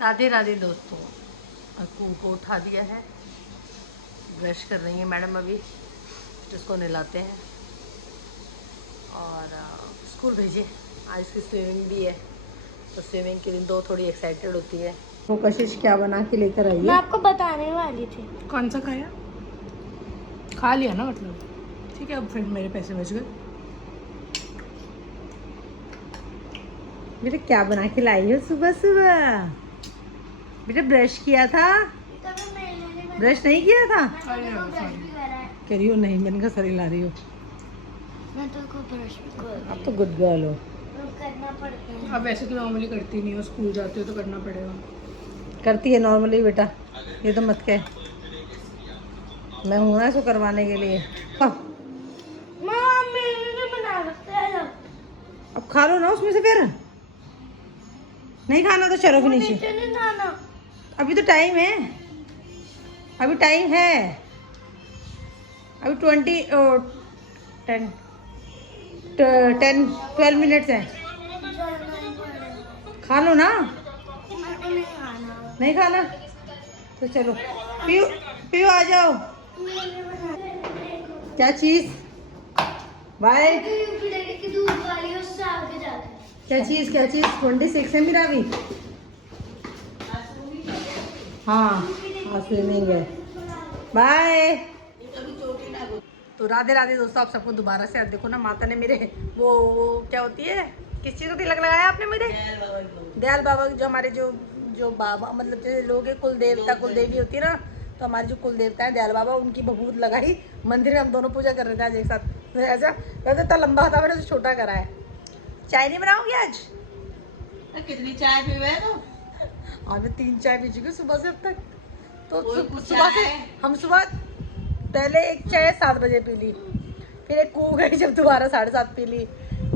राधे राधे दोस्तों, अक्कू को उठा दिया है, ब्रश कर रही है मैडम अभी, जिसको नहलाते हैं और स्कूल भेजिए। आज इसकी स्विमिंग भी है, तो स्विमिंग के दिन दो थोड़ी एक्साइटेड होती है। वो कशिश क्या बना के लेकर आई है? मैं आपको बताने वाली थी। कौन सा खाया? खा लिया ना, मतलब ठीक है। अब फिर मेरे पैसे बच गए। बेटा क्या बना के लाई हो सुबह सुबह? बेटा ब्रश किया था? ब्रश नहीं किया था? कह रही हो नहीं, मैंने कहा सरी ला रही हो। मैं तो को ब्रश भी कर अब तो गुड गर्ल हो। करना पड़ता है। अब वैसे तो नॉर्मली करती नहीं हो, स्कूल जाते हो तो करना पड़ेगा। करती है नॉर्मली बेटा, ये तो मत कह। मैं हूँ ना इसको करवाने के लिए। अब खा लो ना उसमें से, फिर नहीं खाना तो चलो फिनिश। अभी तो टाइम है, अभी टाइम है, अभी 12 मिनट्स हैं। खा लो ना। नहीं खाना तो चलो पियो पियो, आ जाओ। क्या चीज? बाय। क्या चीज 26 है मेरा अभी। हाँ स्विमिंग है। बाय। तो राधे राधे दोस्तों, आप सबको दोबारा से। देखो ना, माता ने मेरे वो क्या होती है, किस चीज़ का तिलक लगाया आपने मेरे? दयाल बाबा, जो हमारे जो बाबा, मतलब जैसे लोग कुल देवता कुल देवी होती है ना, तो हमारे जो कुल देवता है दयाल बाबा, उनकी बबूत लगाई मंदिर में। हम दोनों पूजा कर रहे थे आज एक साथ। तो ऐसा वैसे इतना लंबा था, मैंने तो छोटा करा है। चाय नहीं बनाओगी आज? कितनी चाय पी हुए तो? आज मैं 3 चाय पी चुकी सुबह से अब तक। तो सुबह से हम सुबह पहले एक चाय 7 बजे पी ली, फिर एक कूद गई जब दोबारा 7:30 पी ली,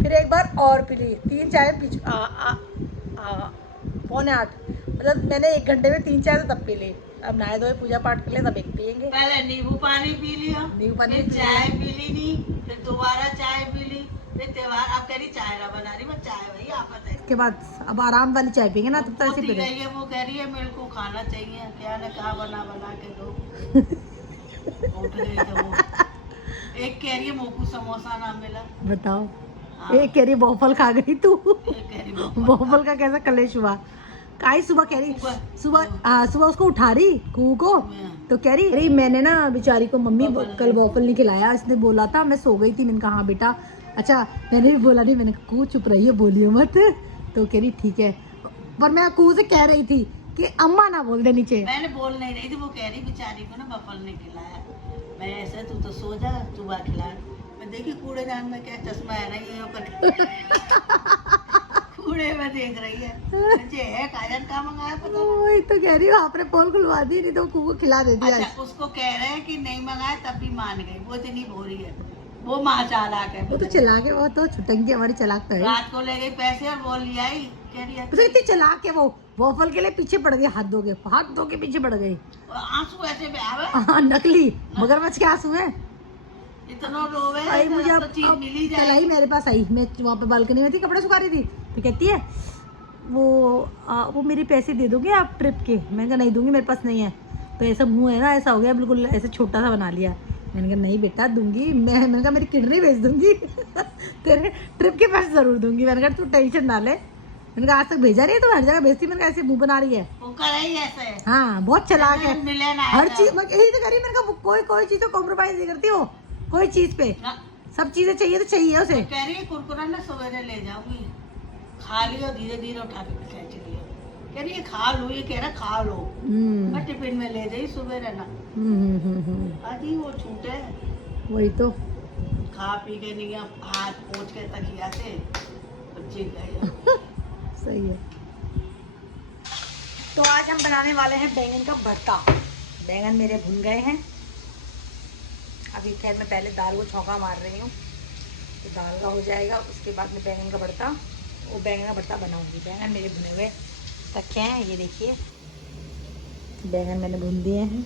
फिर एक बार और पी ली। 3 चाय पी 7:45, मतलब मैंने 1 घंटे में 3 चाय तो तब पी ली। अब नहाए धोए पूजा पाठ कर ले तब एक पियेंगे। पहले नींबू पानी पी लिया, नींबू पानी फिर चाय पी ली नहीं, फिर दोबारा चाय पी ली, फिर त्योहार अब कह रही चाय ना बना रही, मैं चाय वही आपत है। उसके बाद अब आराम वाली चाय पियेंगे ना, तब तक ऐसे वो पी रहे। है वो कह रही है मेरे को खाना चाहिए, क्या ने कहा बना बना के दो। उठ गई तो वो एक कह रही है मोकू समोसा ना मिला। बताओ। हाँ। एक कह रही बॉफल खा गई तू। एक कह रही बॉफल का कैसा कलेश हुआ? काई सुबह कह रही, सुबह उसको उठा रही कू को, तो कह रही अरे मैंने ना बेचारी को मम्मी कल बॉफल नहीं खिलाया, इसने बोला था, मैं सो गई थी। मैंने कहा हाँ बेटा। अच्छा मैंने भी बोला नहीं, मैंने कहा कू चुप रही है, बोलियो मत। तो कह रही ठीक है, पर मैं कू से कह रही थी कि अम्मा ना बोल दे नीचे। मैंने बोल नहीं रही थी, वो कह रही बेचारी को ना बफल नहीं खिलाया। मैं ऐसे तू तो सो जा, सुबह खिला। मैं देखी कूड़ेदान में क्या चश्मा है ना ये कूड़े में देख रही है, मुझे है काजन का मंगाया पता नहीं। वही तो कह रही हूँ, आपने पोल खुलवा दी, नहीं तो कू को खिला देती। अच्छा उसको कह रहे हैं कि नहीं मंगाया तब भी मान गई, वो इतनी भोरी है, वो माँ चालाक है। वो तो चलाक है, वो तो छुटंगी हमारी चलाक तो है। रात को ले गई पैसे और बोल लिया ही, कह रही तो इतनी चलाक है वो, वॉफल के लिए पीछे पड़ गई, हाथ धो के पीछे पड़ गई। आंसू ऐसे बहावे, हाँ नकली मगरमच्छ के आंसू हैं। इतना रोवे आई मुझे तो चीज मिली कल जाए। आई मेरे पास आई, मैं वहाँ पे बालकनी में थी, कपड़े सुखा रही थी, तो कहती है वो मेरे पैसे दे दोगे आप ट्रिप के? मैंने कहा नहीं दूंगी, मेरे पास नहीं है। तो ऐसा मुंह है ना, ऐसा हो गया बिल्कुल, ऐसे छोटा सा बना लिया। मैंने कहा नहीं बेटा दूंगी, मैंने कहा मेरी किडनी भेज दूंगी तेरे ट्रिप के पैसे जरूर दूंगी। मैंने कहा तू टेंशन ना ले। मैंने कहा आज तक भेजा नहीं है तो हर जगह भेजती। मैंने कहा ऐसे मुंह बना रही है। वो कर रही ऐसे। हाँ बहुत चलाक है, मिले ना हर चीज यही तो करी। मैंने कहा कोई चीज तो कॉम्प्रोमाइज नहीं करती हो, कोई चीज पे सब चीजें चाहिए तो चाहिए उसे। कह रही है कुरकुरा ना सवेरे ले जाऊंगी, खा लियो, धीरे धीरे उठा के खींच लियो। कह रही है खा लो, ये कह रहा खा लो, मैं टिफिन में ले जाई सवेरे ना। अजी वो छूटे वही तो खा पी के नहीं, हाथ पोंछ के तकिया से बच्चे गए। सही है। तो आज हम बनाने वाले हैं बैंगन का भरता। बैंगन मेरे भुन गए हैं, अभी खैर मैं पहले दाल को छौंका मार रही हूँ, तो दाल का हो जाएगा, उसके बाद में बैंगन का भरता, वो बैंगन का भरता बनाऊंगी। बैंगन मेरे भुने हुए रखे हैं, ये देखिए बैंगन मैंने भून दिए हैं,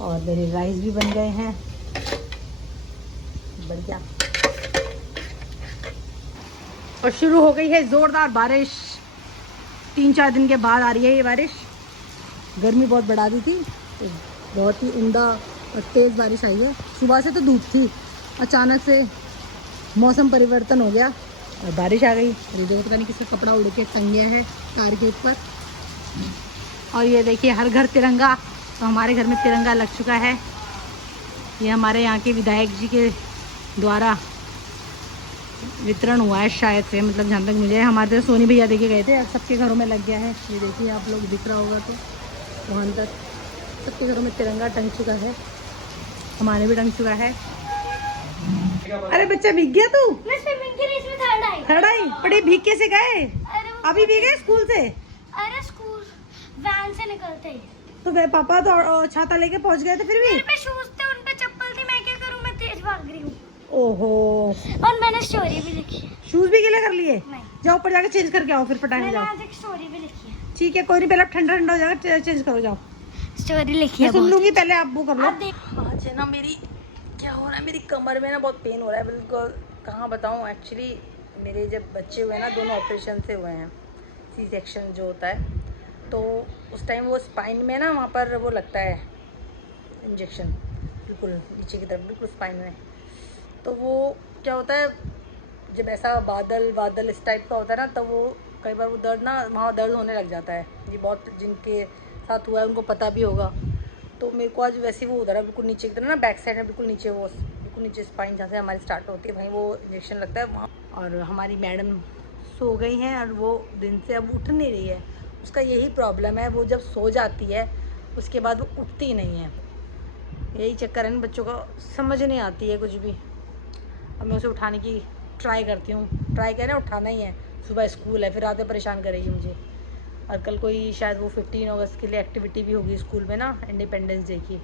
और मेरे राइस भी बन गए हैं बढ़िया। और शुरू हो गई है जोरदार बारिश। 3-4 दिन के बाद आ रही है ये बारिश। गर्मी बहुत बढ़ा दी थी, तो बहुत ही उम्दा और तेज़ बारिश आई है। सुबह से तो धूप थी, अचानक से मौसम परिवर्तन हो गया और बारिश आ गई। अरे देखो पता नहीं किसका कपड़ा उड़ के टंग गया है कार के ऊपर। और ये देखिए हर घर तिरंगा, तो हमारे घर में तिरंगा लग चुका है। ये हमारे यहाँ के विधायक जी के द्वारा वितरण हुआ है शायद से, मतलब जहाँ तक मुझे हमारे तो सोनी भैया देके गए थे, अब सबके घरों में लग गया है। ये देखिए आप लोग दिख रहा होगा तो वहाँ तक सबके घरों में तिरंगा टंग चुका है, हमारे भी टंग चुका है। अरे बच्चा भीग गया तू? मैं स्विमिंग की रेस में थर्ड आई। थर्ड आई? बड़े भीग कैसे गए? अभी भीगे स्कूल से? अरे स्कूल वैन से निकलते ही तो वे पापा तो छाता लेके पहुंच गए थे फिर भी? मेरे पे शूज थे, उन पे चप्पल थी, मैं क्या करूं, मैं तेज भाग रही हूँ। ओहो, और मैंने स्टोरी भी लिखी है। शूज भी गीले कर लिए? नहीं, जाओ ऊपर जाके चेंज करके आओ, फिर पटाखे मैंने जाओ। आज एक स्टोरी भी लिखी है। ठीक है, कोई नहीं, पहले ठंडा ठंडा हो जाएगा, चेंज करो, जाओ। स्टोरी लिखी मैं है सुन बहुत। लूंगी, पहले आप वो कर लो। आप देख। आज है ना मेरी क्या हो रहा है, मेरी कमर में ना बहुत पेन हो रहा है, बिल्कुल कहाँ बताऊँ। एक्चुअली मेरे जब बच्चे हुए ना, दोनों ऑपरेशन से हुए हैं, सी सेक्शन जो होता है, तो उस टाइम वो स्पाइन में ना, वहाँ पर वो लगता है इंजेक्शन, बिल्कुल नीचे की तरफ, बिल्कुल स्पाइन में। तो वो क्या होता है, जब ऐसा बादल इस टाइप का होता है ना, तब वो कई बार वो दर्द ना, वहाँ दर्द होने लग जाता है। ये बहुत जिनके साथ हुआ है उनको पता भी होगा। तो मेरे को आज वैसे वो उधर है, बिल्कुल नीचे की तरफ ना, बैक साइड में बिल्कुल नीचे, वो बिल्कुल नीचे स्पाइन जहाँ से हमारी स्टार्ट होती है, भाई वो इंजेक्शन लगता है वहाँ। और हमारी मैडम सो गई हैं और वो दिन से अब उठ नहीं रही है। उसका यही प्रॉब्लम है, वो जब सो जाती है उसके बाद वो उठती नहीं है। यही चक्कर है ना बच्चों का, समझ नहीं आती है कुछ भी। अब मैं उसे उठाने की ट्राई करती हूँ, ट्राई करें उठाना ही है। सुबह स्कूल है, फिर रात में परेशान करेगी मुझे। और कल कोई शायद वो 15 अगस्त के लिए एक्टिविटी भी होगी स्कूल में ना, इंडिपेंडेंस डे की,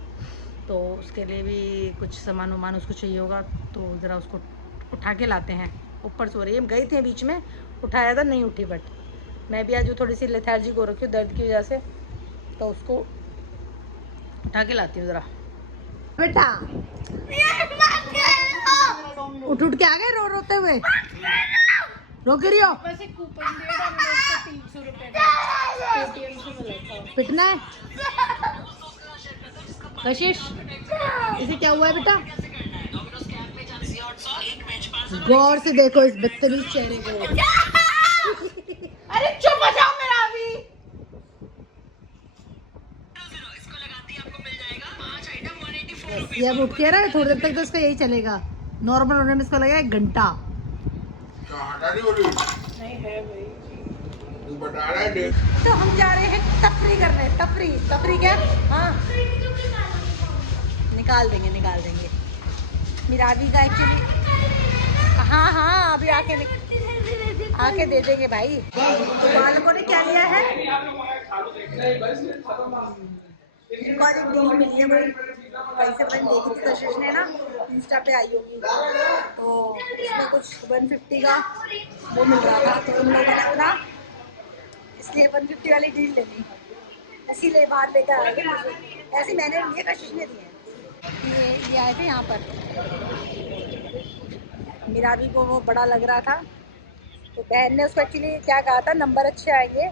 तो उसके लिए भी कुछ सामान वामान उसको चाहिए होगा, तो ज़रा उसको उठा के लाते हैं। ऊपर सो रही है, हम गई थी बीच में, उठाया था, नहीं उठी, बट मैं भी आज वो थोड़ी सी लेथार्जी हो रखी हूँ दर्द की वजह से, तो उसको उठा के लाती हूँ ज़रा। बेटा उठ के आ गए रोते हुए, रो के रही हो? पिटना है कशिश? इसे क्या हुआ है बेटा? गौर से देखो इस बदतमीज चेहरे को। अरे चुप हो जाओ मेरा अभी। ये अब उठ के रहा है, थोड़ी देर तक तो इसका यही चलेगा, नॉर्मल होने में इसको लगेगा 1 घंटा। तो हम जा रहे हैं तफरी करने। तफरी क्या? हाँ निकाल देंगे। मिराबी का एक्चुअली, हाँ अभी आके दे देंगे भाई। तो बालकों ने क्या लिया है, डील मिली है बड़ी, पैसे बन देखी थी कशिश ने ना, इंस्टा पे आई होगी, तो उसमें कुछ 150 का वो मिल रहा था, तो उन लोगों ने बोला इसलिए 150 वाली डील लेनी, इसीलिए बाहर लेकर आ गए। ऐसे मैंने लिए, कशिश ने दिए। ये आए थे यहाँ पर, मिराबी को वो बड़ा लग रहा था, तो बहन ने उसको एक्चुअली क्या कहा था, नंबर अच्छे आएंगे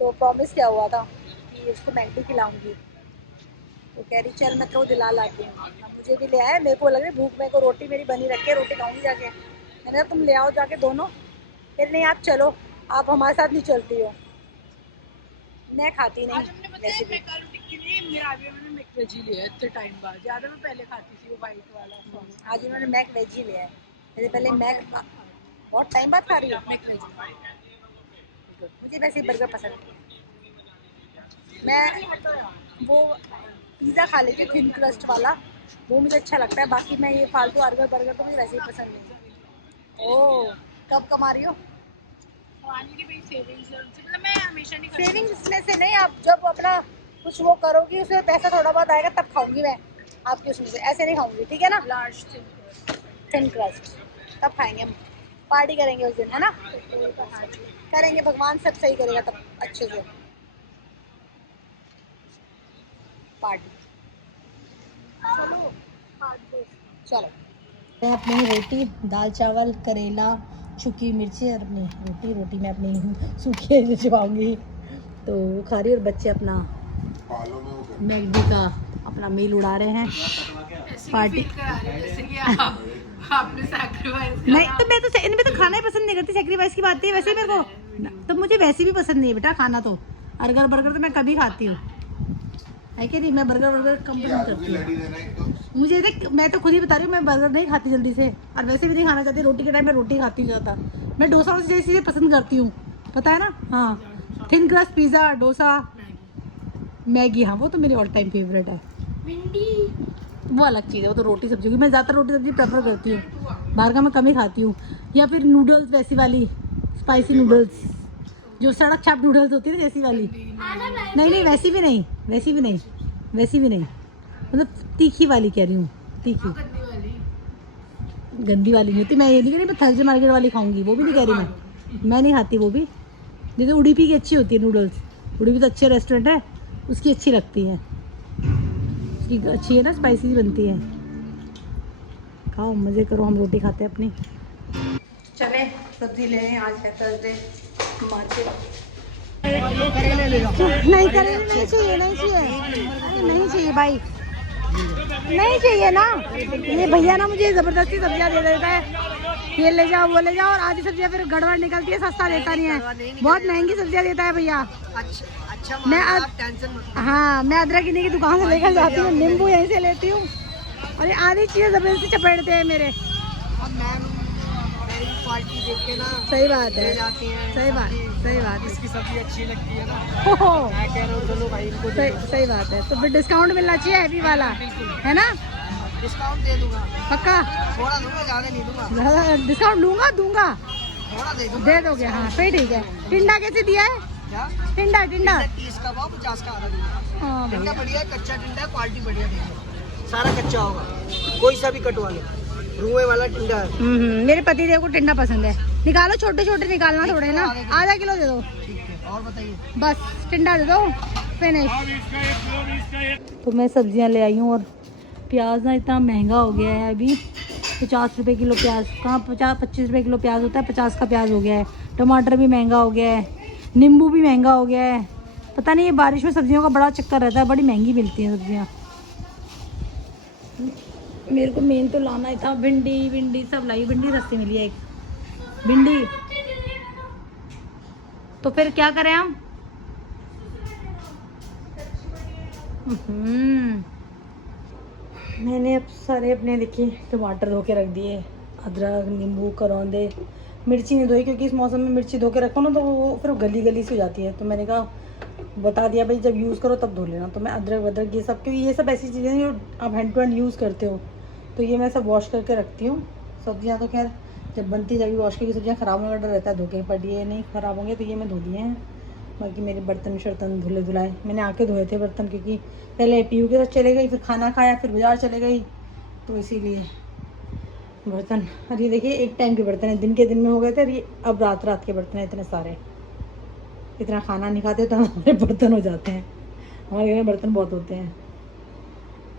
तो प्रॉमिस क्या हुआ था कि उसको मैगी खिलाऊंगी, तो कह रही चल मैं तो दिला लाती हूँ। मुझे भी ले आया, मेरे को लग रही भूख, मेरे को रोटी मेरी बनी रखी है, रोटी खाऊंगी जाके। मैंने कहा तुम ले आओ जाके दोनों, फिर नहीं आप चलो, आप हमारे साथ नहीं चलती हो। मैं खाती नहीं वैसे भी। आज इन्होंने मैक वेज ही लिया है, मेरे पहले मैक बहुत टाइम बाद खा रही हूँ। मुझे वैसे ही बर्गर पसंद है, मैं वो पिज़्ज़ा खा लेती हूँ थिन क्रस्ट वाला, वो मुझे अच्छा लगता है। बाकी मैं ये फालतू बर्गर तो मुझे वैसे ही पसंद नहीं। ओह कब कमा रही हो? सेविंग्स इसमें से नहीं, आप जब अपना कुछ वो करोगी उसमें पैसा थोड़ा बहुत आएगा तब खाऊंगी मैं आपकी उसमें से, ऐसे नहीं खाऊंगी, ठीक है ना? लार्ज थिन क्रस्ट तब खाएंगे हम, पार्टी करेंगे उस दिन, है ना? करेंगे, भगवान सब सही करेगा तब अच्छे से पार्टी। चलो मैं अपनी रोटी, दाल चावल, करेला, सूखी मिर्ची और अपनी रोटी मैं अपनी सूखी चबाऊंगी। तो वो खा रही है और बच्चे अपना मैगडी का अपना मील उड़ा रहे हैं। पार्टी नहीं तो मैं तो खाना ही पसंद नहीं करती, सेक्रीफाइस की बात है। वैसे मेरे को तो मुझे वैसे भी पसंद नहीं है बेटा खाना, तो बर्गर तो मैं कभी खाती हूँ, है कि नहीं। मैं बर्गर कम पसंद करती हूँ। मुझे देख, मैं तो खुद ही बता रही हूँ, मैं बर्गर नहीं खाती जल्दी से, और वैसे भी नहीं खाना चाहती। रोटी के टाइम में रोटी खाती हूँ ज़्यादा। मैं डोसा जैसी चीज़ें पसंद करती हूँ, पता है ना। हाँ, thin crust pizza, dosa, Maggi, हाँ वो तो मेरी ऑल टाइम फेवरेट है। वो अलग चीज़ है, वो तो रोटी सब्जी की मैं ज़्यादातर रोटी सब्जी प्रेफर करती हूँ। बाहर का मैं कम ही खाती हूँ। या फिर नूडल्स वैसी वाली स्पाइसी नूडल्स, जो सड़क छाप नूडल्स होती है ना, जैसी वाली। नहीं वैसी भी नहीं, मतलब तीखी वाली कह रही हूँ, तीखी। गंदी वाली नहीं होती। मैं ये नहीं कह रही मैं थर्सडे मार्केट वाली खाऊंगी, वो भी नहीं कह रही मैं नहीं खाती वो भी। जैसे उडुपी की अच्छी होती है नूडल्स, उडुपी तो अच्छे रेस्टोरेंट है, उसकी अच्छी लगती है, उसकी अच्छी है ना, स्पाइसी बनती है। खाओ मज़े करो, हम रोटी खाते हैं अपनी। चले सब्जी ले हैं, आज है थर्सडे मार्केट। नहीं करेले नहीं चाहिए भाई, नहीं चाहिए ना। ये भैया ना मुझे ज़बरदस्ती सब्जियाँ दे देता है, ये ले जाओ वो ले जाओ, और आधी सब्जियाँ फिर गड़बड़ निकलती है, सस्ता देता नहीं है, बहुत महंगी सब्जियाँ देता है भैया। अच्छा हाँ, मैं अदरक इन्हीं की दुकान से लेकर जाती हूँ, नींबू यहीं से लेती हूँ, और ये आधी चीज़ें ज़बरदस्ती चपेटते हैं मेरे। सही बात है, सही बात इसकी सब्जी अच्छी लगती है ना। है, मैं कह रहा हूँ चलो भाई इनको सही बात है। तो फिर डिस्काउंट मिलना चाहिए हैवी वाला, है ना। डिस्काउंट दे दूंगा, पक्का थोड़ा दूंगा, ज़्यादा नहीं दूंगा। ज़्यादा डिस्काउंट दूंगा, थोड़ा दे दोगे। हाँ फिर ठीक है। टिंडा कैसे दिया है? क्या? टिंडा 30 का पाव, 50 का आधा दूंगा। हाँ टिंडा बढ़िया है, कच्चा टिंडा है, क्वालिटी बढ़िया देंगे, सारा कच्चा होगा, कोई सा भी कटवा लो, रुए वाला टिंडा है। मेरे पति देव को टिंडा पसंद है। निकालो, छोटे छोटे निकालना थोड़े ना, आधा किलो दे दो। ठीक है, और बताइए। बस टिंडा दे दो, फिनिश। तो मैं सब्जियां ले आई हूँ, और प्याज ना इतना महंगा हो गया है अभी। 50 रुपये किलो प्याज, कहाँ 25 रुपये किलो प्याज होता है, 50 का प्याज हो गया है। टमाटर भी महंगा हो गया है, नींबू भी महंगा हो गया है। पता नहीं, ये बारिश में सब्जियों का बड़ा चक्कर रहता है, बड़ी महंगी मिलती हैं सब्जियाँ। मेरे को मेन तो लाना ही था, भिंडी सब लाई। भिंडी सस्ती मिली है, एक भिंडी। तो फिर क्या करें हम? मैंने अब सारे अपने देखिए टमाटर धो के रख दिए, अदरक, नींबू, करौंदे। मिर्ची नहीं धोई, क्योंकि इस मौसम में मिर्ची धो के रखो ना तो वो फिर गली सी हो जाती है। तो मैंने कहा, बता दिया भाई जब यूज़ करो तब धो लेना। तो मैं अदरक वदरक ये सब, क्योंकि ये सब ऐसी चीज़ें जो आप हैंड टू हैंड यूज़ करते हो, तो ये मैं सब वॉश करके रखती हूँ। सब्जियाँ तो खैर जब बनती जब वॉश करके, सब्जियाँ ख़राब होने का डर रहता है धो के, बट ये नहीं ख़राब होंगे, तो ये मैं धो दिए हैं। बाकी मेरे बर्तन शर्तन धुले धुलाए, मैंने आके धोए थे बर्तन, क्योंकि पहले पीयू के साथ चले गई, फिर खाना खाया, फिर बाजार चले गई, तो इसीलिए बर्तन। और ये देखिए एक टाइम के बर्तन है, दिन के दिन में हो गए थे, और ये अब रात के बर्तन हैं इतने सारे। इतना खाना नहीं खाते तो हमारे बर्तन हो जाते हैं, हमारे घर में बर्तन बहुत होते हैं।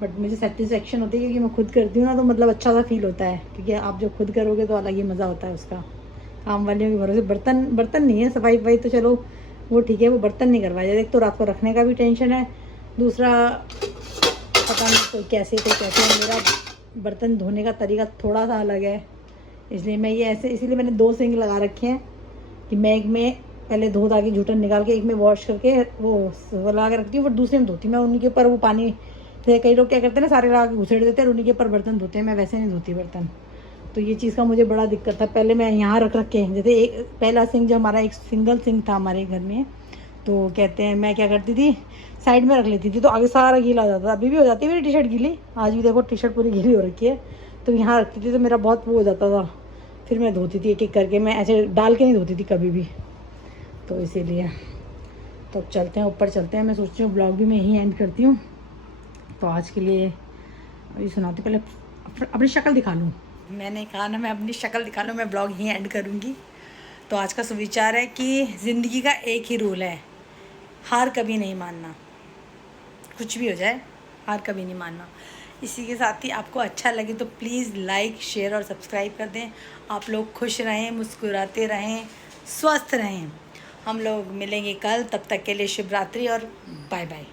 बट मुझे सेटिस्फेक्शन होती है, क्योंकि मैं खुद करती हूँ ना, तो मतलब अच्छा सा फील होता है, क्योंकि आप जब खुद करोगे तो अलग ही मज़ा होता है उसका। काम वालियों के भरोसे बर्तन नहीं है, सफाई वफाई तो चलो वो ठीक है, वो बर्तन नहीं करवाया जाए। एक तो रात को रखने का भी टेंशन है, दूसरा पता नहीं कोई कैसे मेरा बर्तन धोने का तरीका थोड़ा सा अलग है, इसलिए मैं ये ऐसे, इसीलिए मैंने 2 सिंक लगा रखे हैं, कि मैं एक में पहले धो धाके जूठन निकाल के, एक में वॉश करके वो लगा के रखती हूँ, फिर दूसरे में धोती हूँ। मैं उन्हीं के ऊपर वो पानी, कई लोग क्या करते हैं ना, सारे लगा के घुसेड़ देते हैं और उन्हीं के ऊपर बर्तन धोते हैं, मैं वैसे नहीं धोती बर्तन। तो ये चीज़ का मुझे बड़ा दिक्कत था। पहले मैं यहाँ रख के, जैसे एक पहला सिंक जो हमारा एक सिंगल सिंक था हमारे घर में, तो कहते हैं मैं क्या करती थी, साइड में रख लेती थी, तो आगे सारा गीला हो जाता था। अभी भी हो जाती है मेरी टी शर्ट गीली, आज भी देखो टी शर्ट पूरी गीली हो रखी है, तो यहाँ रखती थी, तो मेरा बहुत वो हो जाता था। फिर मैं धोती थी एक एक करके, मैं ऐसे डाल के नहीं धोती थी कभी भी, तो इसीलिए। तो अब चलते हैं, ऊपर चलते हैं। मैं सोचती हूँ ब्लॉग भी मैं यहीं एंड करती हूँ। तो आज के लिए अभी सुनाती, पहले अपनी शक्ल दिखा लूँ। मैंने कहा ना, मैं अपनी शक्ल दिखा लूँ, मैं ब्लॉग यहीं एंड करूँगी। तो आज का सुविचार है कि ज़िंदगी का एक ही रूल है, हार कभी नहीं मानना। कुछ भी हो जाए, हार कभी नहीं मानना। इसी के साथ ही आपको अच्छा लगे तो प्लीज़ लाइक, शेयर और सब्सक्राइब कर दें। आप लोग खुश रहें, मुस्कुराते रहें, स्वस्थ रहें। हम लोग मिलेंगे कल, तब तक के लिए शिवरात्रि और बाय बाय।